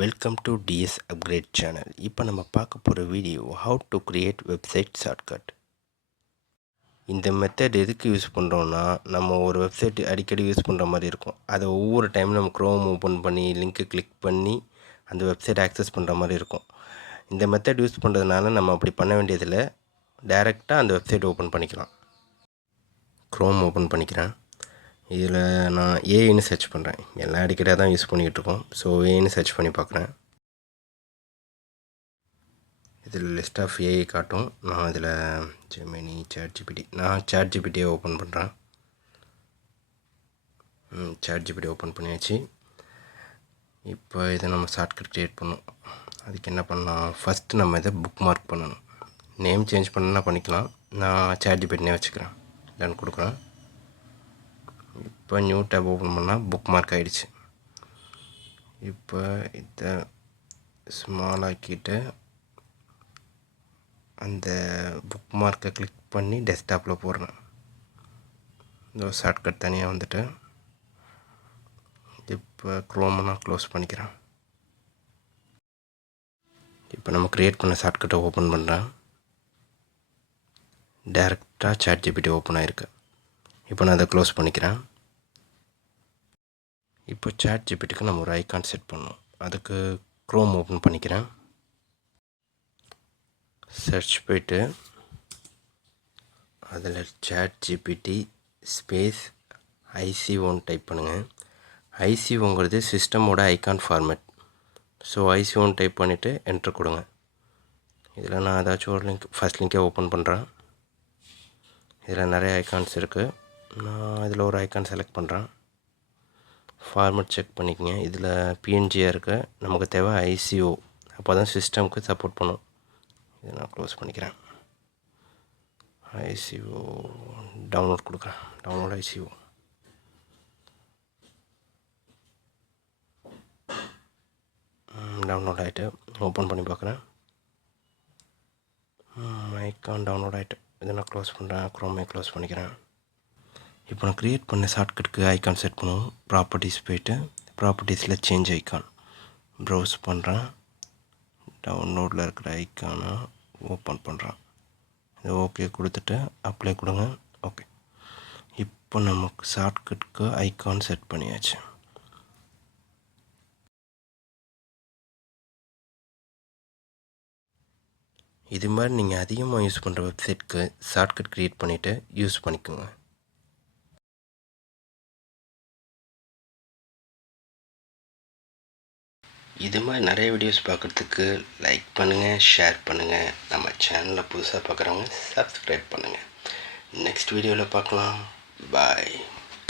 Welcome to DS upgrade channel. இப்போ நம்ம பார்க்க போகிற video how to create website shortcut. இந்த மெத்தட் எதுக்கு யூஸ் பண்ணுறோன்னா, நம்ம ஒரு வெப்சைட் அடிக்கடி யூஸ் பண்ணுற மாதிரி இருக்கும். அதை ஒவ்வொரு டைம் நம்ம க்ரோம் ஓப்பன் பண்ணி லிங்க்கை கிளிக் பண்ணி அந்த வெப்சைட் ஆக்சஸ் பண்ணுற மாதிரி இருக்கும். இந்த மெத்தட் யூஸ் பண்ணுறதுனால நம்ம அப்படி பண்ண வேண்டியதில்லை, டைரெக்டாக அந்த வெப்சைட் ஓப்பன் பண்ணிக்கலாம். க்ரோம் ஓப்பன் பண்ணிக்கிறேன். இதில் நான் ஏஐன்னு சர்ச் பண்ணுறேன். எல்லாம் அடிக்கடியாக தான் யூஸ் பண்ணிக்கிட்டுருக்கோம். ஸோ ஏஐன்னு சர்ச் பண்ணி பார்க்குறேன். இதில் லிஸ்ட் ஆஃப் ஏஐ காட்டும். நான் இதில் ஜெமினி, சாட்ஜிபிடி, நான் சாட்ஜிபிடியை ஓப்பன் பண்ணுறேன். சாட்ஜிபிடி ஓப்பன் பண்ணியாச்சு. இப்போ இதை நம்ம ஷார்ட்கட் க்ரியேட் பண்ணணும். அதுக்கு என்ன பண்ணலாம், ஃபஸ்ட்டு நம்ம இதை புக் மார்க் பண்ணணும். நேம் சேஞ்ச் பண்ணால் பண்ணிக்கலாம். நான் சாட்ஜிபிடினே வச்சுக்கிறேன். டன் கொடுக்குறேன். இப்போ நியூ டேப் ஓப்பன் பண்ணால் புக் மார்க் ஆகிடுச்சு. இப்போ இதை ஸ்மால் ஆக்கிட்டு அந்த புக் மார்க்கை கிளிக் பண்ணி டெஸ்க்டாப்பில் போடுறேன். இந்த ஷார்ட்கட் தனியாக வந்துட்டு இப்போ க்ரோமை நான் க்ளோஸ் பண்ணிக்கிறேன். இப்போ நம்ம க்ரியேட் பண்ண ஷார்ட்கட்டை ஓப்பன் பண்ணுறேன். டைரெக்டாக சாட்ஜிபிடி ஓப்பன் ஆகிருக்கு. இப்போ நான் அதை க்ளோஸ் பண்ணிக்கிறேன். இப்போ சாட்ஜிபிடிக்கு நம்ம ஒரு ஐக்கான் செட் பண்ணணும். அதுக்கு க்ரோம் ஓப்பன் பண்ணிக்கிறேன். சர்ச் போய்ட்டு அதில் சாட்ஜிபிடி ஸ்பேஸ் ஐசிஓன்னு டைப் பண்ணுங்கள். ஐசிஓங்கிறது சிஸ்டமோட ஐக்கான் ஃபார்மேட். ஸோ ஐசிஓன்னு டைப் பண்ணிவிட்டு என்ட்ரு கொடுங்க. இதில் நான் ஏதாச்சும் ஒரு லிங்க், ஃபஸ்ட் லிங்கை ஓப்பன் பண்ணுறேன். இதில் நிறைய ஐக்கான்ஸ் இருக்குது. நான் இதில் ஒரு ஐக்கான் செலக்ட் பண்ணுறேன். ஃபார்மேட் செக் பண்ணிக்கங்க. இதில் பிஎன்ஜியாக இருக்க, நமக்கு தேவை ஐசிஓ. அப்போ தான் சிஸ்டமுக்கு சப்போர்ட் பண்ணும். இதை நான் க்ளோஸ் பண்ணிக்கிறேன். ஐசிஓ டவுன்லோட் கொடுக்குறேன். Download ICO. டவுன்லோட் ஆகிட்டு ஓப்பன் பண்ணி பார்க்குறேன். ஐக்கான் டவுன்லோட் ஆகிட்டு இதை நான் க்ளோஸ் பண்ணுறேன். க்ரோமே க்ளோஸ் பண்ணிக்கிறேன். இப்போ நான் க்ரியேட் பண்ண ஷார்ட்கட்டுக்கு ஐக்கான் செட் பண்ணுவோம். ப்ராப்பர்ட்டிஸ் போய்ட்டு ப்ராப்பர்ட்டிஸில் சேஞ்ச் ஐக்கான் ப்ரௌஸ் பண்ணுறேன். டவுன்லோடில் இருக்கிற ஐக்கானை ஓப்பன் பண்ணுறேன். இது ஓகே கொடுத்துட்டு அப்ளை கொடுங்க. ஓகே, இப்போ நமக்கு ஷார்ட்கட்டுக்கு ஐக்கான் செட் பண்ணியாச்சு. இது மாதிரி நீங்கள் அதிகமாக யூஸ் பண்ணுற வெப்சைட்க்கு ஷார்ட்கட் க்ரியேட் பண்ணிவிட்டு யூஸ் பண்ணிக்கோங்க. இது மாதிரி நிறைய வீடியோஸ் பார்க்குறதுக்கு லைக் பண்ணுங்கள், ஷேர் பண்ணுங்கள். நம்ம சேனலை புதுசாக பார்க்குறவங்க சப்ஸ்கிரைப் பண்ணுங்கள். நெக்ஸ்ட் வீடியோவில் பார்க்கலாம். பாய்.